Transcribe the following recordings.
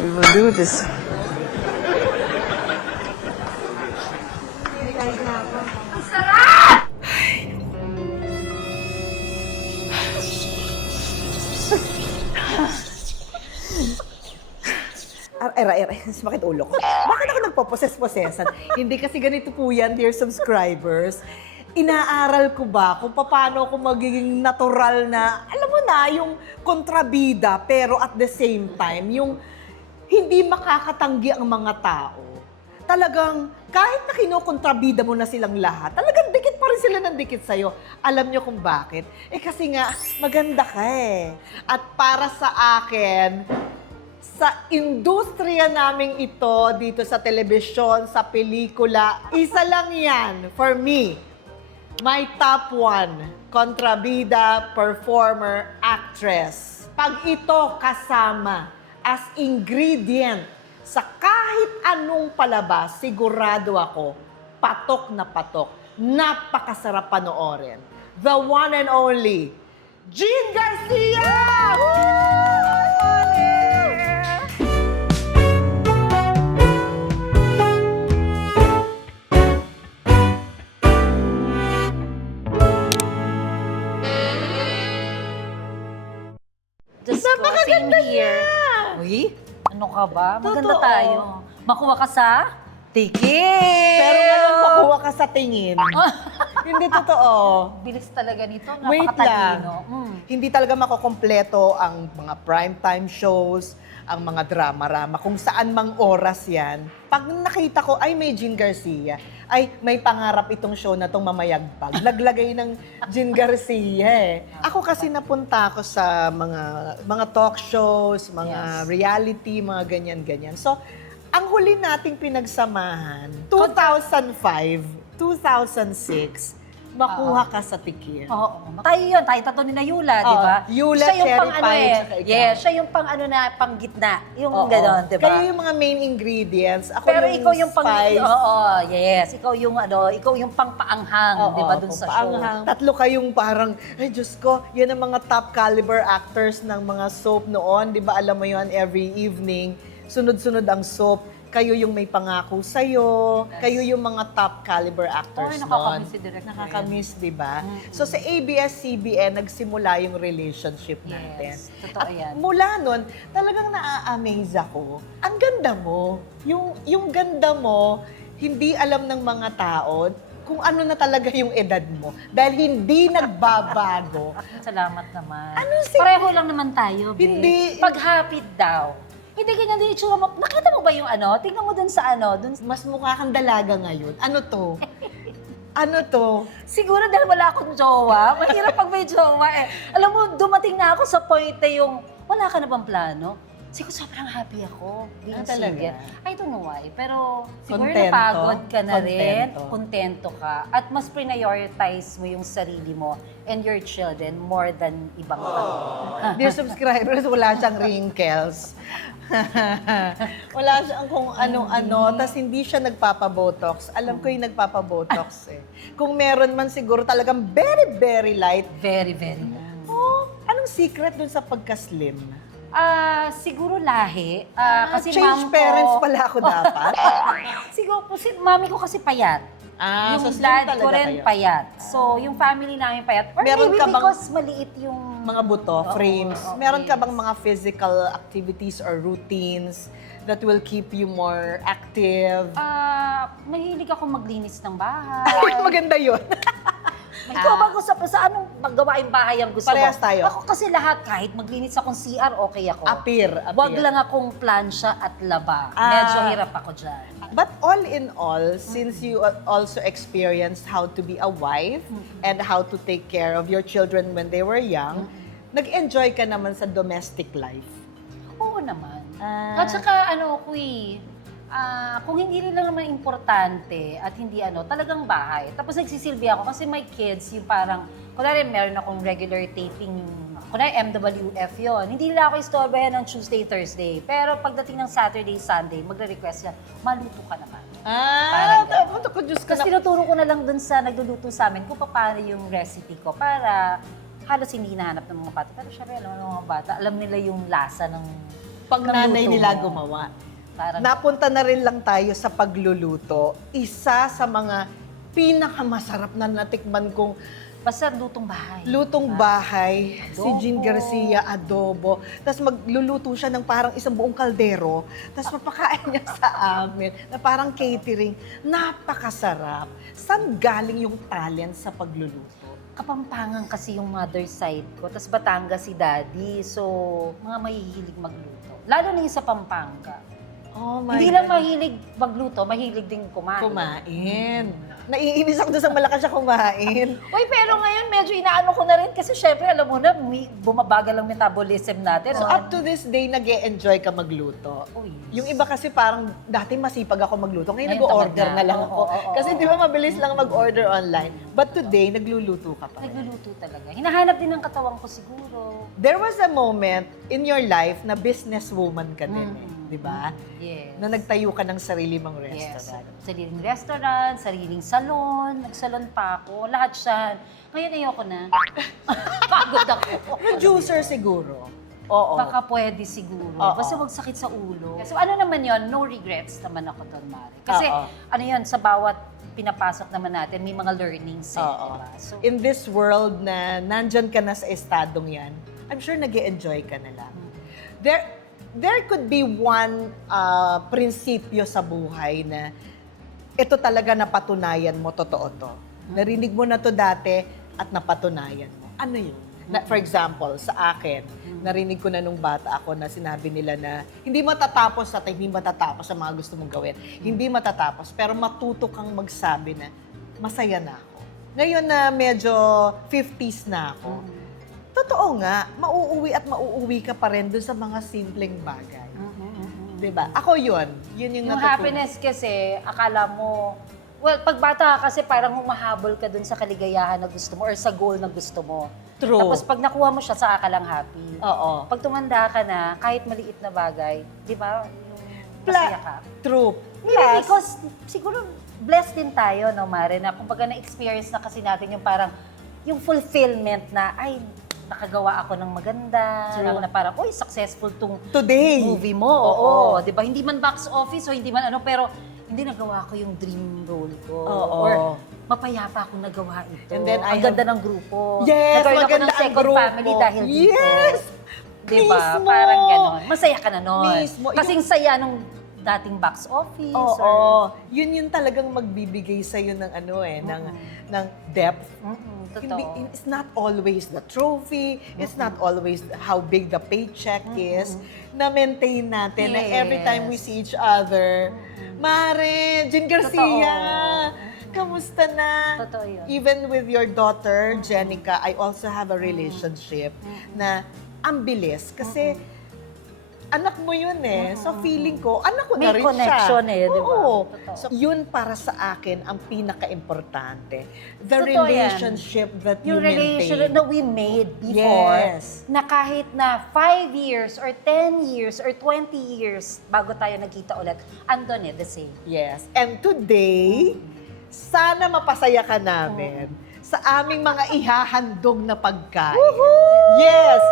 We will do this. Bakit ulo ko? Bakit ako nagpo-possess-possessan? Hindi kasi ganito po yan, dear subscribers. Inaaral ko ba kung paano ako magiging natural na, alam mo na, yung kontrabida, pero at the same time, yung hindi makakatanggi ang mga tao. Talagang, kahit na kinokontrabida mo na silang lahat, talagang dikit pa rin sila ng dikit sa'yo. Alam nyo kung bakit? Kasi nga, maganda ka eh. At para sa akin, sa industriya naming ito, dito sa telebisyon, sa pelikula, isa lang yan, for me, my top one, kontrabida, performer, actress. Pag ito kasama as ingredient sa kahit anong palabas, sigurado ako, patok na patok, napakasarap panoorin. The one and only, Jean Garcia! Woo! Just Napakaganda same here. niya! Uy, ano ka ba? Maganda Totoo. tayo. Makuha ka sa ticket. Pero ngayon, makuha ka sa tingin. Hindi totoo. Bilis talaga nito. Wait lang. Napakatalino. Hindi talaga makokompleto ang mga primetime shows, ang mga drama-rama, kung saan mang oras yan. Pag nakita ko, ay may Jean Garcia, ay may pangarap itong show na itong mamayagpag. Laglagay ng Jean Garcia eh. Ako kasi napunta ako sa mga talk shows, mga Yes. reality, mga ganyan-ganyan. So, ang huli nating pinagsamahan, 2005, 2006, makuha ka sa tikir. Oo. Tayo yun. Tayo tatlo ni na Yula, di ba? Yula, Siya yung Cherry pang Pie, tsaka ikaw. Yes, siya yung pang ano na, pang gitna. Yung Oo. gano'n, di ba? Kayo yung mga main ingredients. Ako Pero yung ikaw yung pang spice. Oo, yes. Ikaw yung pang paanghang, Oo, di ba, dun sa show. paanghang. Tatlo kayong parang, ay Diyos ko, yan ang mga top caliber actors ng mga soap noon. Di ba alam mo yun, every evening, sunod-sunod ang soap. Kayo yung may pangako sa'yo. Kayo yung mga top caliber actors Ay, noon. nakakamiss si Direk Ren. Nakakamiss, di ba? So sa ABS-CBN, nagsimula yung relationship natin. Yes, totoo At yan. mula nun, talagang naa-amaze ako. Ang ganda mo. Yung ganda mo, hindi alam ng mga tao kung ano na talaga yung edad mo. Dahil hindi nagbabago. Salamat naman. Ano si- Pareho lang naman tayo, babe. Hindi. Paghapit daw. Hindi ganyan din itsura mo. Nakita mo ba yung ano? Tingnan mo dun sa ano. Mas mukha kang dalaga ngayon. Ano to? Ano to? Siguro dahil wala akong jowa. Mahirap pag may jowa eh. Alam mo, dumating na ako sa point na yung, wala ka na bang plano? Siguro sobrang happy ako being talaga? single. I don't know why. Pero siguro Kontento? napagod ka na rin. Kontento. Kontento ka. At mas prioritize mo yung sarili mo and your children more than ibang tao. Dear subscribers, wala siyang wrinkles. Wala siyang kung ano-ano, tas hindi siya nagpapabotox. Alam ko yung nagpapabotox eh. Kung meron man siguro talagang very, very light. Very, very. Oh, anong secret dun sa pagka-slim? Siguro lahi. Kasi Change mom parents ko, pala ako dapat. siguro kasi mami ko kasi payat. Yung so slim dad ko talaga rin kayo. payat. So, yung family namin payat. Or Meron maybe ka bang- because maliit yung... Mga buto, Oo, frames. oo, Meron ka yes. bang mga physical activities or routines that will keep you more active? Mahilig ako maglinis ng bahay. Ay, maganda yun. Ikaw ba gusto sa anong gawaing bahay ang gusto Parehas mo? tayo. Ako kasi lahat, kahit maglinis akong CR, okay ako. Appear. Wag lang akong plansya at laba. Ah. Medyo hirap ako dyan. But all in all, since you also experienced how to be a wife and how to take care of your children when they were young, nag-enjoy ka naman sa domestic life. Oo naman. Ah. At saka kung hindi rin lang naman importante at hindi talagang bahay. Tapos nagsisilbi ako kasi my kids, yung parang, kunwari meron akong regular taping, kunwari MWF yon. Hindi nila ako istorbahan ng Tuesday, Thursday. Pero pagdating ng Saturday, Sunday, magre-request yan, maluto ka naman. Parang Tama ko, Diyos ko Tapos na. tinuturo ko na lang dun sa nagluluto sa amin kung paano yung recipe ko para halos hindi hinahanap ng mga bata. Pero syempre, alam ng mga bata, alam nila yung lasa ng pag ng nanay luto nila mo. gumawa. Parang, Napunta na rin lang tayo sa pagluluto. Isa sa mga pinakamasarap na natikman kong basta lutong bahay. lutong diba? bahay, si Adobo. Jean Garcia, adobo. Tapos magluluto siya ng parang isang buong kaldero. Tapos papakain niya sa amin na parang catering. Napakasarap. Saan galing yung talent sa pagluluto? Kapampangan kasi yung mother side ko, tapos Batangas si daddy. So, mga mahihilig magluto. Lalo na yung sa Pampanga. Oh my Hindi lang God. mahilig magluto, mahilig din kumain. Kumain. Naiinis ako doon sa malakas siya kumain. Uy, pero ngayon medyo inaano ko na rin kasi syempre alam mo na, bumabagal ang metabolism natin. So up to this day, nag-e-enjoy ka magluto. Uy, Yung iba kasi parang dati masipag ako magluto. Ngayon Ngayon nag-order tamad na. na lang ako. Oo, Kasi oo. di ba mabilis lang mag-order online. But today, nagluluto ka pa. nagluluto talaga. Hinahanap din ng katawan ko siguro. There was a moment in your life na businesswoman ka din eh. Di ba? Yes. Na nagtayo ka ng sarili mong Yes. restaurant. Sariling restaurant, sariling salon, nagsalon pa ako, lahat siya. Ngayon ayoko na. Pagod ako. Producer siguro. Oo. Baka pwede siguro. Oo. Basta wag sakit sa ulo. So ano naman yon, no regrets naman ako doon, Mari. Kasi Oo. ano yon, sa bawat pinapasok naman natin, may mga learnings eh, Oo. diba? So, In this world na nandyan ka na sa estadong yan, I'm sure nag-e-enjoy ka na lang. There could be one prinsipyo sa buhay na ito talaga napatunayan mo, totoo to. Narinig mo na to dati at napatunayan mo. Ano yun? For example, sa akin, narinig ko na nung bata ako na sinabi nila na hindi matatapos at hindi matatapos sa mga gusto mong gawin. Hindi matatapos, pero matuto kang magsabi na masaya na ako. Ngayon na medyo 50s na ako, totoo nga, mauuwi ka pa rin dun sa mga simpleng bagay. Diba? Ako yun. Yun yung yung natutunan. happiness kasi, akala mo, well, pag bata ka kasi parang humahabol ka dun sa kaligayahan na gusto mo or sa goal na gusto mo. True. Tapos pag nakuha mo siya, saka ka lang happy. Oo. Pag tumanda ka na, kahit maliit na bagay, di ba, yung masaya ka. True. Maybe because siguro blessed din tayo, no, Mare, na kumbaga na-experience na kasi natin yung parang, yung fulfillment na, ay, nakagawa ako ng maganda, True. na parang, uy, successful tong Today. movie mo. Oo. Oo. Di ba? Hindi man box office o hindi man ano, pero hindi nagawa ko yung dream role ko. Oo. Or mapayapa akong nagawa ito. And then I Ang ganda ng grupo. Yes, Nagkaroon ako maganda ng ang second grupo. family dahil dito. Yes! Di ba? Mismo! Parang ganon. Masaya ka na nun. Mismo. Kasing saya nung dating box office. Oo. Or, Yun talagang magbibigay sa'yo ng ano eh, ng depth. totoo. It's not always the trophy, it's not always how big the paycheck is. Na-maintain natin na every time we Yes. see each other, Mare, Jean Garcia, kamusta na? Totoo yun. Even with your daughter, Jenica, I also have a relationship na ang bilis kasi anak mo yun eh. So feeling ko, anak ko na May rin connection siya. eh, di ba? Oo. Totoo. So yun para sa akin ang pinaka-importante. The Totoo yan. relationship that Yung you relationship maintain. na we made before, Yes. na kahit na 5 years or 10 years or 20 years bago tayo nagkita ulit, andun eh, the same. Yes. And today, sana mapasaya ka namin sa aming mga ihahandog na pagkain. Yes!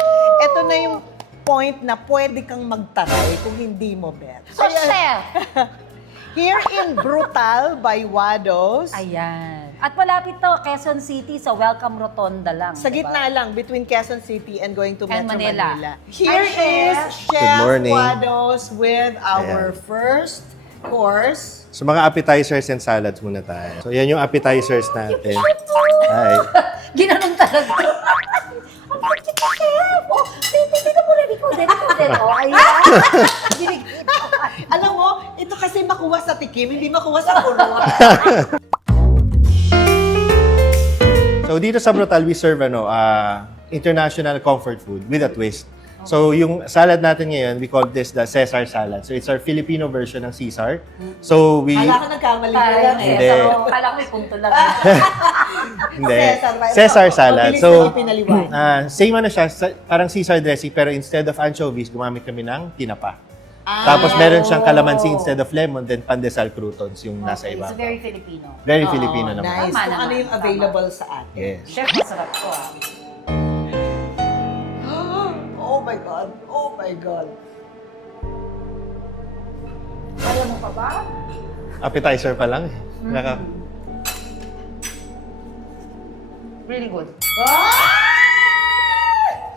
Ito na yung point na pwede kang magtaray kung hindi mo bet. So, chef! Here in Brutal by Wados, Ayan. At malapit to, Quezon City, sa Welcome Rotonda lang. sa diba? gitna lang, between Quezon City and going to And Metro Manila. Manila. Here Hi, is Chef. Chef Good morning. Wados with our Ayan. first course. So mga appetizers and salads muna tayo. So yan yung appetizers natin. Hi. Ginanon talaga. Ang cute kita, chef! Oh, tingnan mo rin ko. Oh, ayan. Ginigit. Alam mo, ito kasi makuha sa tikim, hindi makuha sa kurot. So dito sa Brutal, we serve international comfort food with a twist. So yung salad natin ngayon, we call this the Caesar salad. So it's our Filipino version ng Caesar. So we Kala ka nagkamali ka Parang lang eh. Hindi. Cesar. Kala ko may punto lang. hindi. right? Caesar salad. Mabilis So na ipinaliwanag. same ano siya, parang Caesar dressing pero instead of anchovies, gumamit kami ng tinapa. Tapos meron siyang calamansi instead of lemon, then pandesal croutons yung nasa Okay, iba. so very Filipino. Very Oo, Filipino naman. Nice. Tama Kung ano naman, yung tama. available sa atin. Yes. Chef, masarap to ah. Oh my God. Oh my God. pa ba? Appetizer pa lang eh. Really good.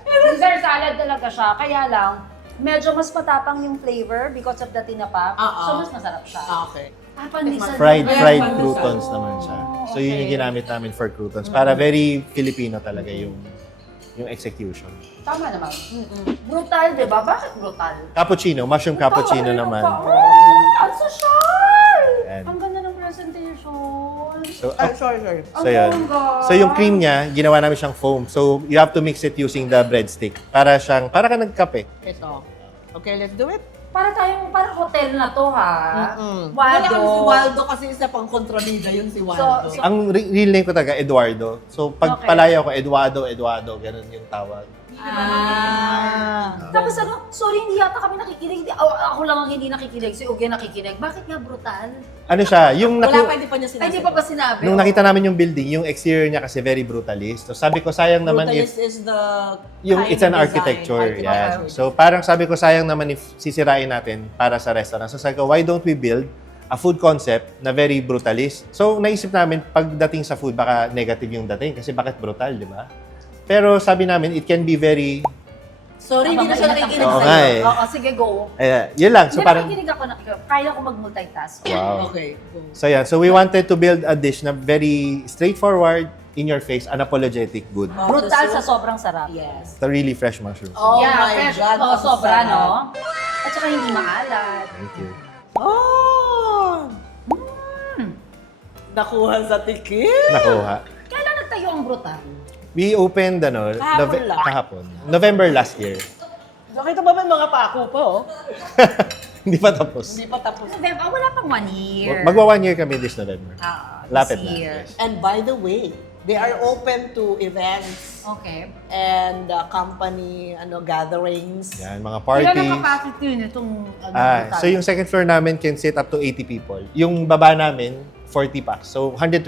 Caesar salad talaga siya. Kaya lang, medyo mas matapang yung flavor because of the tinapa. So, mas masarap siya. Okay. Papanlisan. Fried Ayan, croutons oh, naman siya. So yun yung okay. ginamit namin for croutons. Para very Filipino talaga yung execution. Tama naman. Brutal, di ba? Bakit brutal? Cappuccino, mushroom cappuccino naman. Ang social! Yan. Ang ganda ng presentation. So, Ay, sorry. so yun. So yung cream niya, ginawa namin siyang foam. So you have to mix it using the breadstick. Para ka nagkape. Ito. Okay, let's do it. Para hotel na to, ha? Wala Waldo. kami si Waldo kasi isa pang kontrabida yun si Waldo. So- Ang real name ko talaga, Eduardo. So pag Okay. palaya ko, Eduardo, ganun yung tawag. Tapos sorry, hindi yata kami nakikinig. Ako lang ang hindi nakikinig. Si Uge nakikinig. Bakit nga brutal? Ano siya, yung Wala pa, hindi pa niya Ay, sinasagot. di pa ba sinabi? nung nakita namin yung building, yung exterior niya kasi very brutalist. So sabi ko, sayang naman Brutalist if is the yung kind it's an of architecture. design. Yan. So parang sabi ko, sayang naman if sisirain natin para sa restaurant. So sabi ko, why don't we build a food concept na very brutalist? So naisip namin, pagdating sa food, baka negative yung dating kasi bakit brutal, di ba? Pero sabi namin, it can be very... Sorry, hindi na siya nakikinig Oo sa'yo. nga eh. Oo, sige, go. Yun lang. So Hindi, parang... nakikinig ako. Kaya ko mag-multitask. Wow. Okay, go. So yan. So we wanted to build a dish na very straightforward, in your face, unapologetic good. Brutal sa sobrang sarap. Yes. The really fresh mushrooms. Oh yeah, my fresh. God, Oo, sobra, masarap. no? At saka hindi maalat. Thank you. Oh! Nakuha sa tikim. Nakuha. Kailan nagtayo ang brutal? We opened, Kahapon lang. kahapon. November last year. Nakita ba may mga pako pa, oh? Hindi pa tapos. Hindi pa tapos. November, wala pang 1 year. Magwa 1 year kami this November. This Lapit na. year. Yes. And by the way, they are open to events Okay. and company gatherings. Yan, mga Ilan ang parties. capacity nitong brutal? So yung second floor namin can sit up to 80 people. Yung baba namin, 40 packs. So 120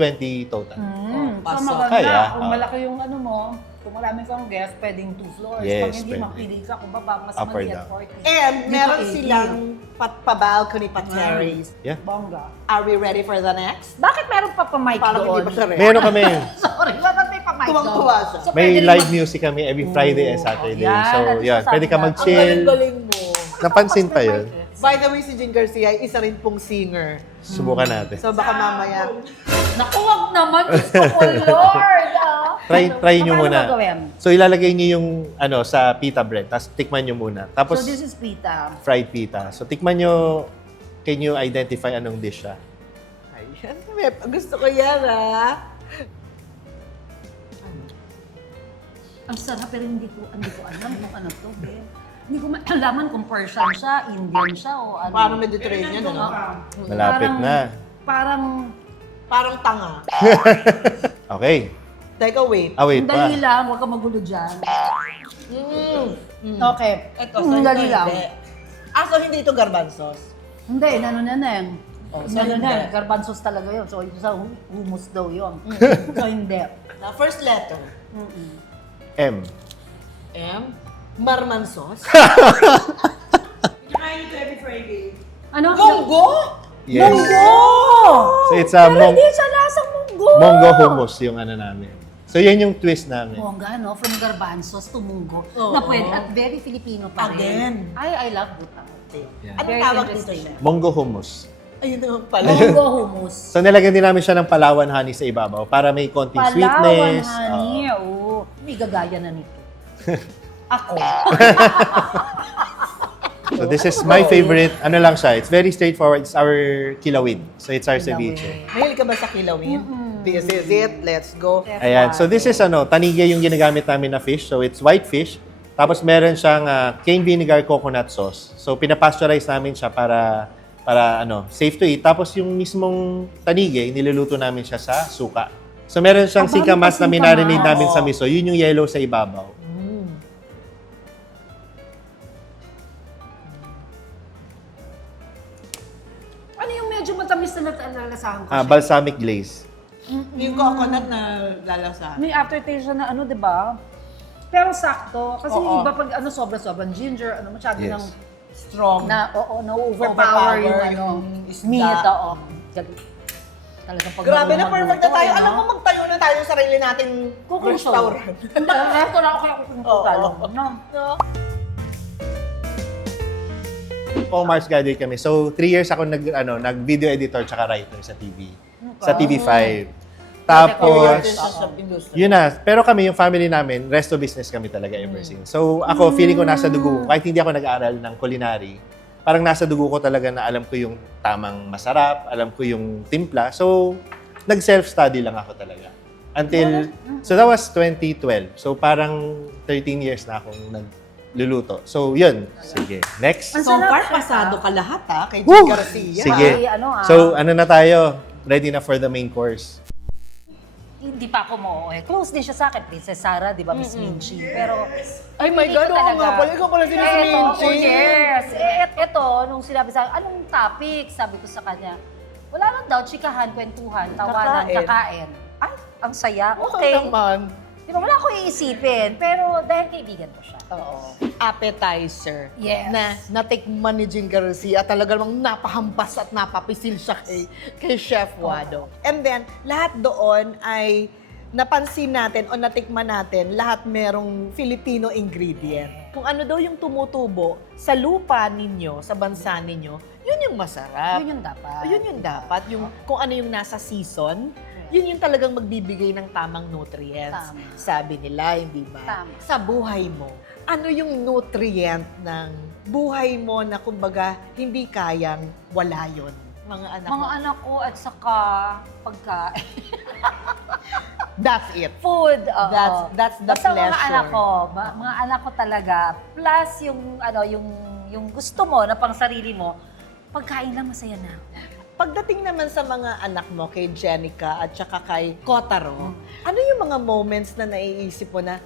total. So pasok. maganda. Kaya, Kung malaki yung ano mo, kung marami kang guest, pwedeng 2 floors. Yes, Pag hindi, pwede. mapili ka kung baba, mas Up or maliit down. 40. And Dito meron 80. silang pa-balcony, pa-terrace. Yeah. Bongga. Are we ready for the next? Bakit meron pa pa-mic Parang doon? hindi pa siya ready. Meron kami. Sorry, bakit may pa-mic doon? Tuwang-tuwa siya. So, May pwede rin live music kami every Friday and Saturday. Yan, So, ano yan. sasabi Pwede ka natin? Ang mag-chill. galing-galing mo. Napansin pa yun. By the way, si Jean Garcia ay isa rin pong singer. Subukan natin. So baka mamaya. Naku, wag naman. Gusto ko, Lord. Try nyo Paano muna. gagawin? So, ilalagay nyo yung sa pita bread. Tapos, tikman nyo muna. Tapos, So, this is pita. fried pita. So, tikman nyo, can you identify anong dish siya? Ayan, gusto ko yan, Ang sarap, pero hindi ko alam kung ano to, be. Hindi ko malaman kung Persian siya, Indian siya, o ano. Parang Mediterranean, ano? Malapit na. Parang tanga. Okay. Teka, wait. Wait ang pa. dali lang, huwag ka magulo dyan. Okay. Ito, Ang dali lang. So hindi ito garbanzos? Hindi, nanoneneng. Oh, so hindi. Garbanzos talaga yun. So, ito sa hummus daw yun. So, hindi. Na first letter. M. M. Marmansos. Ano? Munggo? Yes. Munggo! So, it's a Pero hindi siya lasang munggo! Monggo hummus yung namin. So, yan yung twist namin. Bongga, no? From garbanzos to munggo. Oo. Na pwede, at very Filipino pa rin. Again. I love butang. Yeah. Anong Very tawag dito interesting. siya? Monggo hummus. Ayun naman pala. Munggo hummus. So, nilagyan din namin siya ng Palawan honey sa ibabaw para may konting Palawan, sweetness. honey. Oo. May gagaya na nito. Ako. So, this is my favorite. Ano lang siya, it's very straightforward. It's our kilawin. So, it's our ceviche. Mahilig ka ba sa kilawin? This is it. Let's go. Ayan. So, this is tanigya yung ginagamit namin na fish. So, it's white fish. Tapos, meron siyang cane vinegar coconut sauce. So, pinapasteurize namin siya para safe to eat. Tapos, yung mismong tanigay, niluluto namin siya sa suka. So, meron siyang Aba, sikamas na may minarinate sikamas. namin sa miso. Yun yung yellow sa ibabaw. Ano yung medyo matamis na nalalasahan ko siya? Balsamic glaze. Yung coconut na lalasa. May aftertaste siya na ano, di ba? Pero sakto. Kasi Oo. yung iba pag sobra-sobrang ginger, masyado Yes. ng Strong. na-overpower yung ano, isda. meat. Oo. Galing. Talagang pag Grabe na, marunong perfect na magluto, tayo. eh, no? Alam mo, magtayo na tayo sa sarili nating Cooking show. restaurant. Restaurant ako kaya cooking show Oo. tayo. No? No? Po Mars graduate kami. So, 3 years ako nag-video editor tsaka writer sa TV. Sa TV5. Tapos, yun na. Pero kami, yung family namin, resto business kami talaga ever since. So, ako, feeling ko nasa dugo ko. Kahit hindi ako nag-aaral ng culinary, parang nasa dugo ko talaga na alam ko yung tamang masarap, alam ko yung timpla. So, nag-self-study lang ako talaga. Until, so that was 2012. So, parang 13 years na akong nagluluto. So, yun. Sige. Next. So far, pasado ka lahat kay Woo! Jim Garcia. Sige. Ay, ano, So, ano na tayo? Ready na for the main course. Hindi pa ako mo. Close din siya sa akin. Princess Sarah, di ba, Miss Minchi? Pero, Ay my hindi God, ko oo talaga- nga pala. Ikaw pala si Miss Eto, Minchi. oh yes. Ito, nung sinabi sa akin, anong topic? Sabi ko sa kanya, wala lang daw, chikahan, kwentuhan, tawanan, Kakain. kakain. Ay, ang saya. Oo Okay. naman. Di ba, wala akong iisipin. Pero dahil kaibigan ko siya. Oo. Appetizer. Yes. Na natikman ni Jim Garcia. Talaga namang napahampas at napapisil siya kay Chef Wado. And then, lahat doon ay napansin natin o natikman natin, lahat merong Filipino ingredient. Kung ano daw yung tumutubo sa lupa ninyo, sa bansa ninyo, yun yung masarap. Yun yung dapat. Yun yung dapat. Yung, kung ano yung nasa season, yun yung talagang magbibigay ng tamang nutrients. Tama. Sabi nila, hindi ba? Tama. Sa buhay mo, ano yung nutrient ng buhay mo na kumbaga hindi kayang wala yun? Mga anak Mga mo. anak ko at saka pagkain. That's it. Food. Oo. That's the Basta mga pleasure. anak ko, mga anak ko talaga. Plus yung gusto mo na pang sarili mo, pagkain lang masaya na ako. Pagdating naman sa mga anak mo, kay Jenica at saka kay Kotaro, ano yung mga moments na naiisip mo na,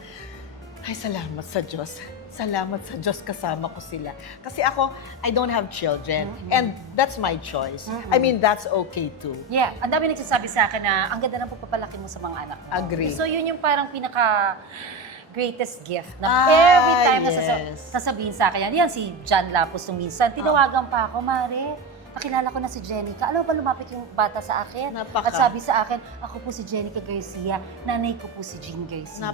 ay, salamat sa Diyos. Salamat sa Diyos kasama ko sila. Kasi ako, I don't have children. And that's my choice. I mean, that's okay too. Yeah, ang dami nagsasabi sa akin na ang ganda ng pagpapalaki mo sa mga anak mo. Agree. So yun yung parang pinaka greatest gift na Ah, every time na yes. sasabihin sa akin yan. Yan si John Lapus nung minsan, tinawagan pa ako, Mare, nakilala ko na si Jenica. Alam mo ba lumapit yung bata sa akin? Napaka. At sabi sa akin, ako po si Jenica Garcia, nanay ko po si Jean Garcia.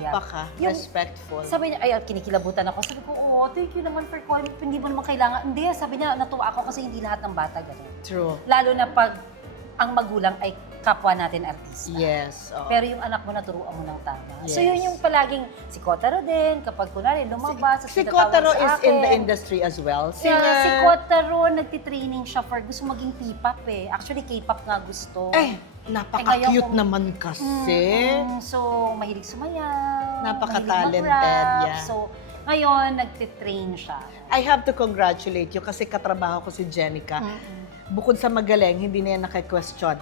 Yung- Respectful. Sabi niya, ay, kinikilabutan ako. Sabi ko, oh, thank you naman for calling. Hindi mo naman kailangan. Hindi, sabi niya, natuwa ako kasi hindi lahat ng bata ganun. True. Lalo na pag ang magulang ay kapwa natin artista. Yes. oo. Pero yung anak mo naturuan mo ng tama. So Yes. yun yung palaging si Kotaro din, kapag kunwari lumabas, Si tatawag Kotaro sa is akin. in the industry as well. Yeah, si Kotaro, nagtitraining siya for gusto maging P-pop eh. Actually, K-pop nga gusto. Eh, ngayon napaka-cute kung- naman kasi. So, mahilig sumayaw. Napaka-talented, mahilig mag-rap. yeah. So, ngayon, nagtitrain siya. I have to congratulate you kasi katrabaho ko si Jenica. Bukod sa magaling, hindi na yan naka-question.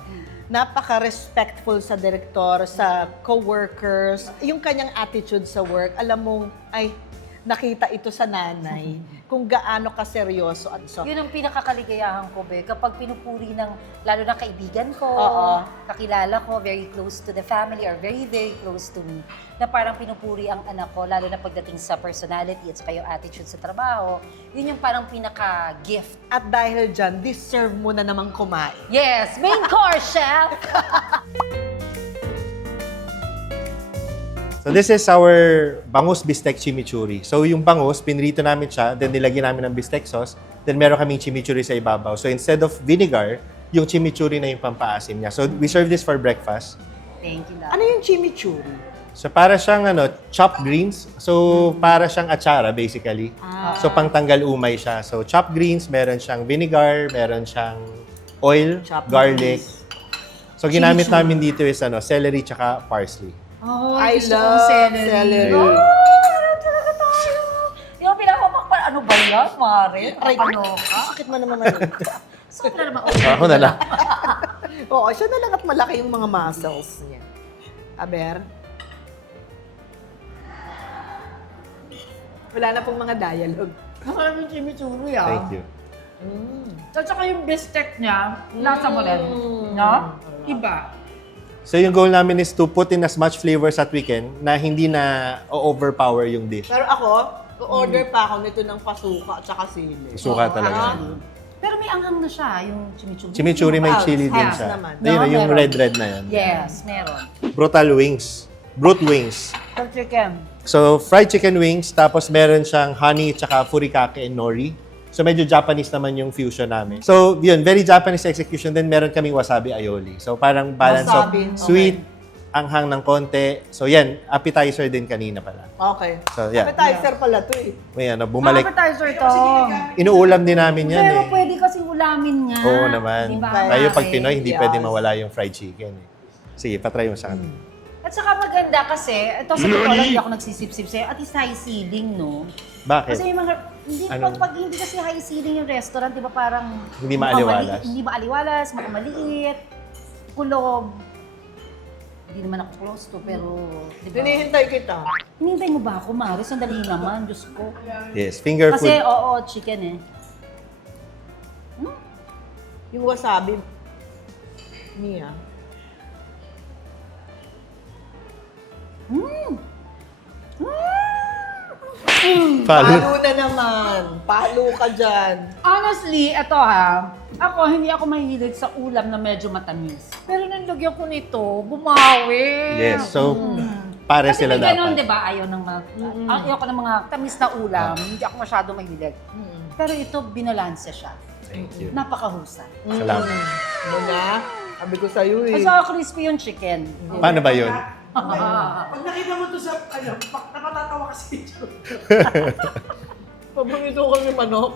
Napaka-respectful sa direktor, sa co-workers. Yung kanyang attitude sa work, alam mong, ay, nakita ito sa nanay kung gaano kaseryoso at so. Yun ang pinakakaligayahan ko, Be. Kapag pinupuri ng, lalo na kaibigan ko, Oo. kakilala ko, very close to the family or very, very close to me, na parang pinupuri ang anak ko, lalo na pagdating sa personality at saka yung attitude sa trabaho, yun yung parang pinaka-gift. At dahil dyan, deserve mo na namang kumain. Yes! Main course, chef! So this is our bangus bistek chimichurri. So yung bangus, pinrito namin siya, then nilagyan namin ng bistek sauce, then meron kaming chimichurri sa ibabaw. So instead of vinegar, yung chimichurri na yung pampaasim niya. So we serve this for breakfast. Thank you, love. Ano yung chimichurri? So para siyang chopped greens. So para siyang atsara basically. So pangtanggal umay siya. So chopped greens, meron siyang vinegar, meron siyang oil, Chopped garlic. greens. So ginamit namin dito is celery tsaka parsley. Oh, I gusto kong love celery. celery. Oh, talaga tayo. Yung pinapapakpan, ano ba yan, Mare? Aray ko. Ano ka? Sakit mo naman. Sobra naman. Ako na lang. Oo, siya na lang at malaki yung mga muscles niya. Aber? Wala na pong mga dialogue. Nakala yung chimichurri Thank you. At saka yung bistec niya, lasa mo rin. No? Iba. So yung goal namin is to put in as much flavors that we can na hindi na overpower yung dish. Pero ako, Order pa ako nito ng pasuka at saka sili. Suka talaga. Pero may anghang na siya, yung chimichurri. Chimichurri may Ah, chili din ah, siya. naman. Ayun, No, yung meron. red na yan. Yes, meron. Brutal wings. Brute wings. So, chicken. So, fried chicken wings, tapos meron siyang honey, tsaka furikake and nori. So, medyo Japanese naman yung fusion namin. So, yun, very Japanese execution. Then, meron kaming wasabi aioli. So, parang balance Wasabi, of sweet, anghang ng konti. So, yan, appetizer din kanina pala. Okay. So, yan. Appetizer pala to eh. May bumalik. Appetizer ito. Inuulam din namin yan Pero eh. pwede kasing ulamin nga. Oo naman. Diba? Tayo pag Pinoy, hindi Yes. pwede mawala yung fried chicken eh. Sige, patry mo sa akin. At saka maganda kasi, ito sa totoo lang, hindi ako nagsisip-sip sa'yo, at least high ceiling, no? Bakit? Kasi yung mga, hindi, Ano? pag hindi kasi high ceiling yung restaurant, di ba parang... Hindi maaliwalas. Hindi maaliwalas, makamaliit, kulob. Hindi naman ako close to, pero... Di ba? Hinihintay kita. Hinihintay mo ba ako, Mari? Sandali naman, Diyos ko. Yes, finger Kasi, food. oo, chicken eh. Yung wasabi. Mia. Follow. Palo na naman. Palo ka dyan. Honestly, eto ha, ako hindi ako mahilig sa ulam na medyo matamis. Pero nang lagyan ko nito, bumawi. Yes, so pare Kasi sila may ganon, dapat. di ba? Ayaw ng mga, ayaw ko ng mga tamis na ulam. Hindi ako masyado mahilig. Pero ito, binalanse siya. Thank you. Napakahusay. Salamat. Muna. Sabi ko sa'yo eh. At saka crispy yung chicken. Paano ba yun? Pag nakita mo to sa, nakatatawa kasi ito. Paborito ko yung manok.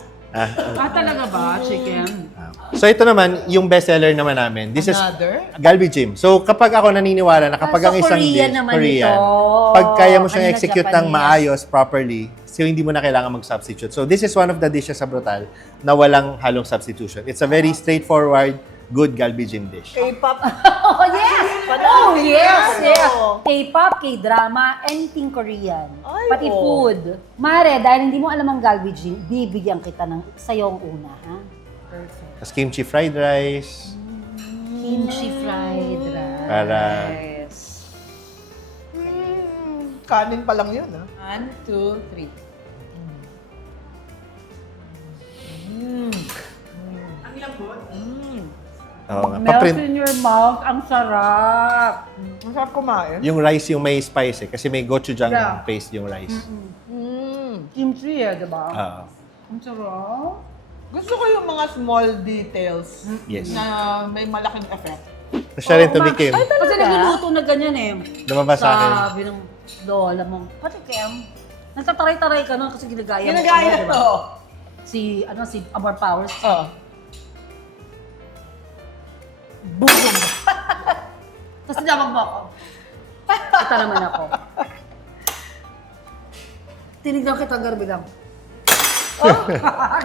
Talaga ba? Chicken? So ito naman, yung bestseller naman namin. This is Another? Galbi Jim. So kapag ako naniniwala na kapag So, ang isang Korean dish, naman Korean, ito. pag kaya mo siyang Kanina execute ng Japanese. maayos, properly, so hindi mo na kailangan mag-substitute. So this is one of the dishes sa Brutal na walang halong substitution. It's a very straightforward, good Galbi Jim dish. K-pop. Oh, yes! Oh, yes! Yes! K-pop, K-drama, anything Korean. Ay, Pati oh. food. Mare, dahil hindi mo alam ang Galbi, bibigyan kita ng sa'yo ang una, ha? Tapos kimchi fried rice. Kimchi fried rice. Para Kanin pa lang yun ah. 1, 2, 3. Ang lambot. Oo nga. Melt Paprint. in your mouth, ang sarap. Masarap kumain. Yung rice yung may spice eh. Kasi may gochujang Yeah. paste yung rice. Kimchi eh, di ba? Oo. Ang sarap. Gusto ko yung mga small details Yes. na may malaking effect. Siya rin tumikim. Kasi nagluluto na ganyan eh. Lumabas sa akin. Sabi ng lola mo, pati Kem, nagtataray-taray ka nun kasi ginagaya mo. Ginagaya kami, di ba? to. Si Amor Powers. Oh. Boom! Tapos tinawag mo ako. Ito naman ako. Tinignan kita, garbi lang.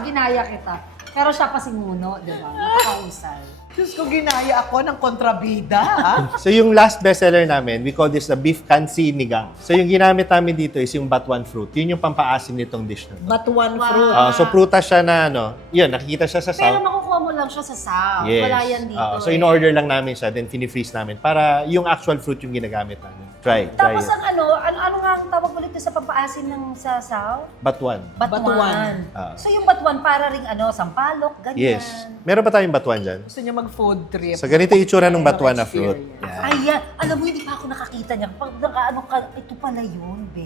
Ginaya kita. Pero siya pa simuno, di ba? Napakausay. Diyos ko, ginaya ako ng kontrabida. ah. So yung last bestseller namin, we call this the beef kansi nigang. So yung ginamit namin dito is yung batuan fruit. Yun yung pampaasim nitong dish na to. Batuan fruit. So prutas siya na yun, nakikita siya sa Pero south. makukuha mo lang siya sa South. Yes. Wala yan dito. So in-order lang namin siya, then fini-freeze namin para yung actual fruit yung ginagamit namin. Try Tapos it. ang ano nga ang tawag ulit sa pampaasim ng sa South? Batuan. Batuan. Ah. So yung batuan para ring sampalok, ganyan. Yes. Meron pa tayong batuan dyan. Gusto niyo mag-food trip. So ganito yung itsura ng batuan na fruit. Experience. Yan. Ayan, alam mo, hindi pa ako nakakita niya. Pag nakaano ka, ito pala yun, be.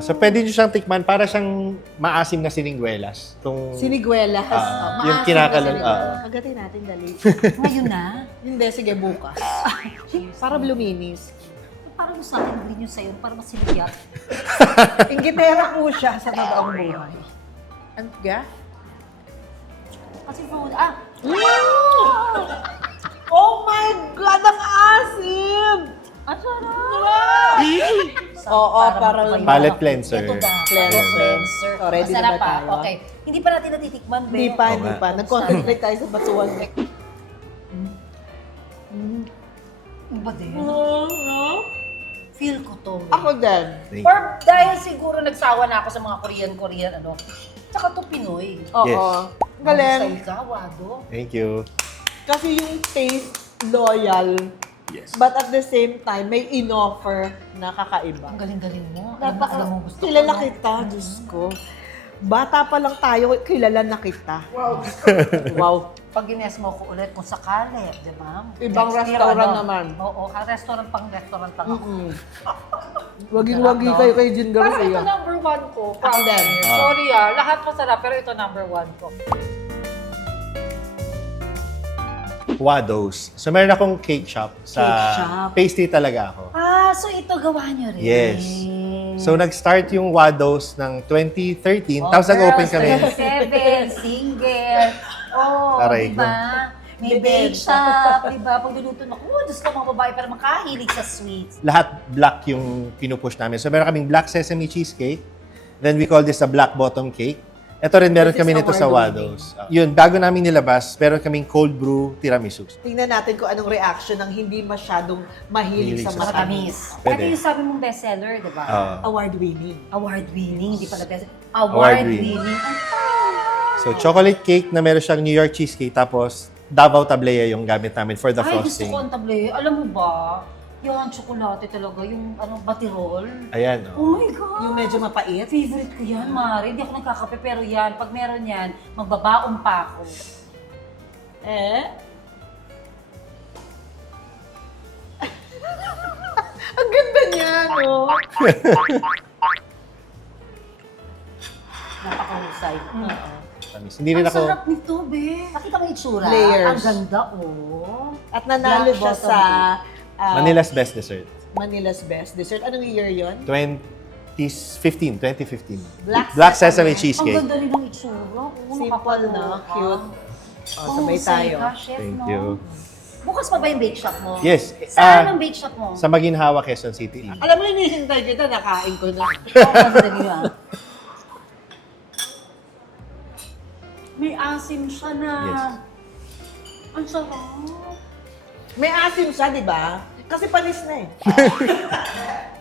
So pwede nyo siyang tikman para siyang maasim na siningwelas. Siniguelas. Yung kinakalan. Kagatin natin, dali. Ngayon na. Hindi, sige, bukas. Para luminis. Parang sa akin, hindi nyo sa'yo, para masiligyan. Ingitera po siya sa totoong buhay. Ano ka? Kasi food, Oh my God, ang asim! ang sarap! Oo, para lang. Palate cleanser. Ito ba? Cleanser. Cleanser. So, ready Masarap na ba tayo? Okay. Hindi pa natin natitikman, be. Hindi pa. nga. Nag-concentrate tayo sa batuan. Iba din. Feel ko to. Ako din. Or dahil siguro nagsawa na ako sa mga Korean, Tsaka to Pinoy. Oo. Yes. Galing. Style ka, Wado. Thank you. Kasi yung taste loyal Yes. But at the same time, may in-offer na kakaiba. Ang galing-galing mo. Napaka, Alam mo, gusto ko kilala na. kita, Diyos ko. Bata pa lang tayo, kilala na kita. Wow. Wow. Pag gines mo ko ulit kung sakali, di ba? Ibang Next year, restaurant naman. Oo, restaurant pang restaurant lang ako. Waging-wagi kayo kay Jin Parang ito Garcia. number 1 ko. Ako din. Sorry lahat masarap pero ito number 1 ko. Wados. So, meron akong cake shop sa Cake shop. pastry talaga ako. So ito gawa niyo rin. Yes. So, nag-start yung Wados ng 2013, tapos nag-open kami. 7, single. Oh, Aray di ba? May Bibig. bake shop, di ba? Pag niluto na, Diyos ko, mga babae para makahilig sa sweets. Lahat black yung pinupush namin. So, meron kaming black sesame cheesecake. Then, we call this a black bottom cake. Ito rin, meron This is kami nito sa award-winning. Wados. Yun, bago namin nilabas, meron kaming cold brew tiramisu. Tingnan natin kung anong reaction ng hindi masyadong mahilig Mahilig sa sa matamis. Matamis. Pwede. Ito yung sabi mong bestseller, di ba? Award-winning. Award-winning, hindi pala bestseller. Award-winning. Award-winning. So, chocolate cake na meron siyang New York cheesecake, tapos Davao Tablea yung gamit namin for the Ay, gusto frosting. ko ang table. Alam mo ba? Yan, tsokolate talaga. Yung batirol. Ayan, Oh my God! Yung medyo mapait. Favorite ko yan, Mari. Hindi ako nagkakape, pero yan, pag meron yan, magbabaon pa ako. Ang ganda niya, no? Napakahusay. Tamis. Hindi rin Ang ako... sarap nito, be. Nakita mo yung itsura? Layers. Ang ganda, oh. At nanalo Black siya bottom sa Manila's Best Dessert. Manila's Best Dessert. Anong year yon? 2015. Black Sesame Ang Cheesecake. ganda rin ng itsura. Oh, Simple na, nakakaloka. cute. Oh, Sabay tayo. ka, chef, Thank no? you. Bukas pa ba yung bake shop mo? Yes. Saan ang bake shop mo? Sa Maginhawa, Quezon City. Alam mo, hinihintay kita, nakain ko na. Oh, madali yan. May asim siya na. Yes. Ang sarap. May asim siya, di ba? Kasi panis na eh.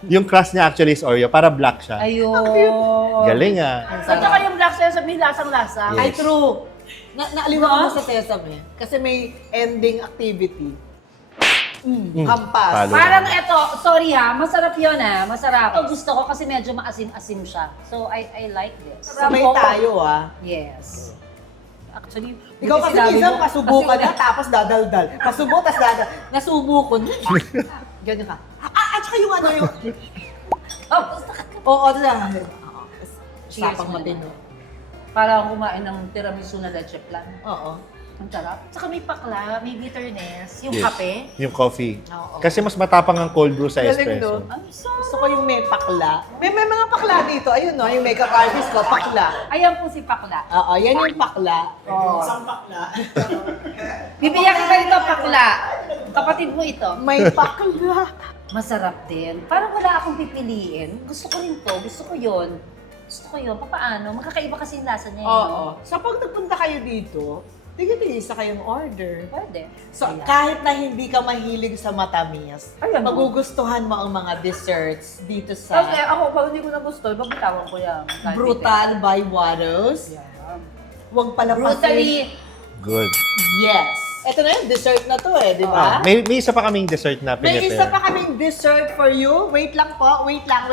Yung crust niya actually is Oreo, para black siya. Ayun. Galing ah. At saka yung black sesame, lasang-lasa. Yes. Ay, true. Naaliwan ko sa sesame. Kasi may ending activity. Hampas. Palo. Parang eto, sorry masarap yun masarap. Ito gusto ko kasi medyo maasim-asim siya. So I like this. Sabay tayo, ah. Yes. Actually, Ikaw kasi sinabi minsan mo- pasubo ka kasi- na, tapos dadaldal. Pasubo, tapos dadal. Nasubo ko na. Ganyan ka. At saka yung ano yung... Tapos Oo, tapos Cheers sapang muna. matino. para akong kumain ng tiramisu na leche plan. Oo. Ang sarap. Saka may pakla, may bitterness, yung Yes. kape. Yung coffee. Oo. Kasi mas matapang ang cold brew sa Galing, espresso. no? Ang sarap. Gusto ko yung may pakla. May mga pakla dito. Ayun, no? Yung makeup artist ko, pakla. Ayan po si pakla. Oo, yan yung pakla. Oh. Isang bakla. Bibigyan kita nito pakla. Kapatid mo ito. May pakla. Masarap din. Parang wala akong pipiliin. Gusto ko rin to. Gusto ko yun. Gusto ko yun. Paano? Magkakaiba kasi yung lasa niya. Oo. So, pag nagpunta kayo dito, tigil-tigil sa kayong order. Pwede. So, Ayan. kahit na hindi ka mahilig sa matamis, Ayan. magugustuhan mo ang mga desserts dito sa Kasi ako, pag hindi ko na gusto, babitawan ko yan. Brutal by Wados. Yeah. Huwag palapasin. Brutally. Good. Yes. Ito na yung dessert na to eh, di ba? May isa pa kaming dessert na May pinipare. isa pa kaming dessert for you. Wait lang po. Wait lang.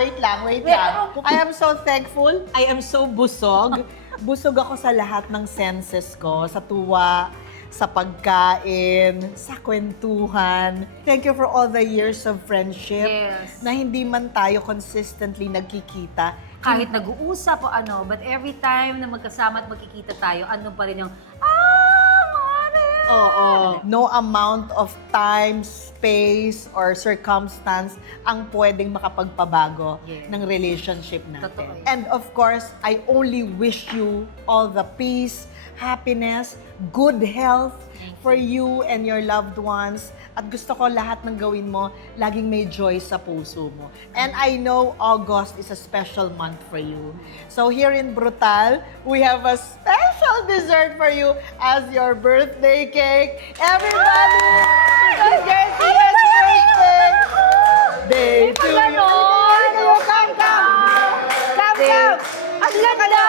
I am so thankful. I am so busog. Busog ako sa lahat ng senses ko. Sa tuwa, sa pagkain, sa kwentuhan. Thank you for all the years of friendship. Yes. Na hindi man tayo consistently nagkikita. Kahit nag-uusap o ano, but every time na magkasama at magkikita tayo, ano pa rin yung, Mare! Oo. No amount of time, space, or circumstance ang pwedeng makapagpabago Yeah. ng relationship Totoo natin. yun. And of course, I only wish you all the peace, happiness, good health for you and your loved ones. At gusto ko lahat ng gawin mo, laging may joy sa puso mo. And I know August is a special month for you. So here in Brutal, we have a special dessert for you as your birthday cake. Everybody! Because Garcia's birthday! Day to you! Come! Come! Ang ganda!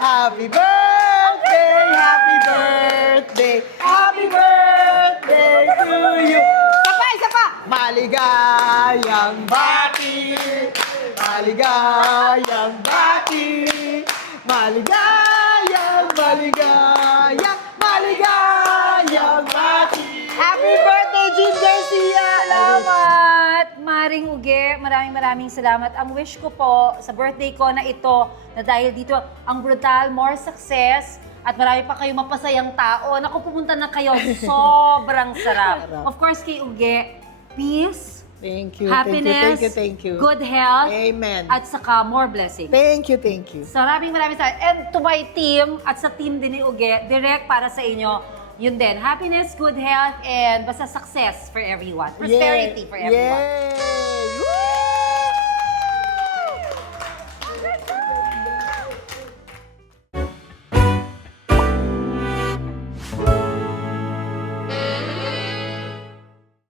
Happy birthday! Happy birthday! Happy birthday to you! Isa pa! Maligayang bati! Maligayang bati! Maligayang, maligayang, maligayang bati! Happy birthday, Jean Garcia! Salamat! Maring Uge, maraming salamat. Ang wish ko po sa birthday ko na ito, na dahil dito, ang brutal, more success, at marami pa kayong mapasayang tao. Naku, pumunta na kayo. Sobrang sarap. Of course, kay Uge, peace, Thank you, happiness, thank you. good health, Amen. at saka more blessings. Thank you, thank you. So, maraming salamat. And to my team, at sa team din ni Uge, direct para sa inyo, yun din. Happiness, good health, and basta success for everyone. Prosperity for everyone. Yay!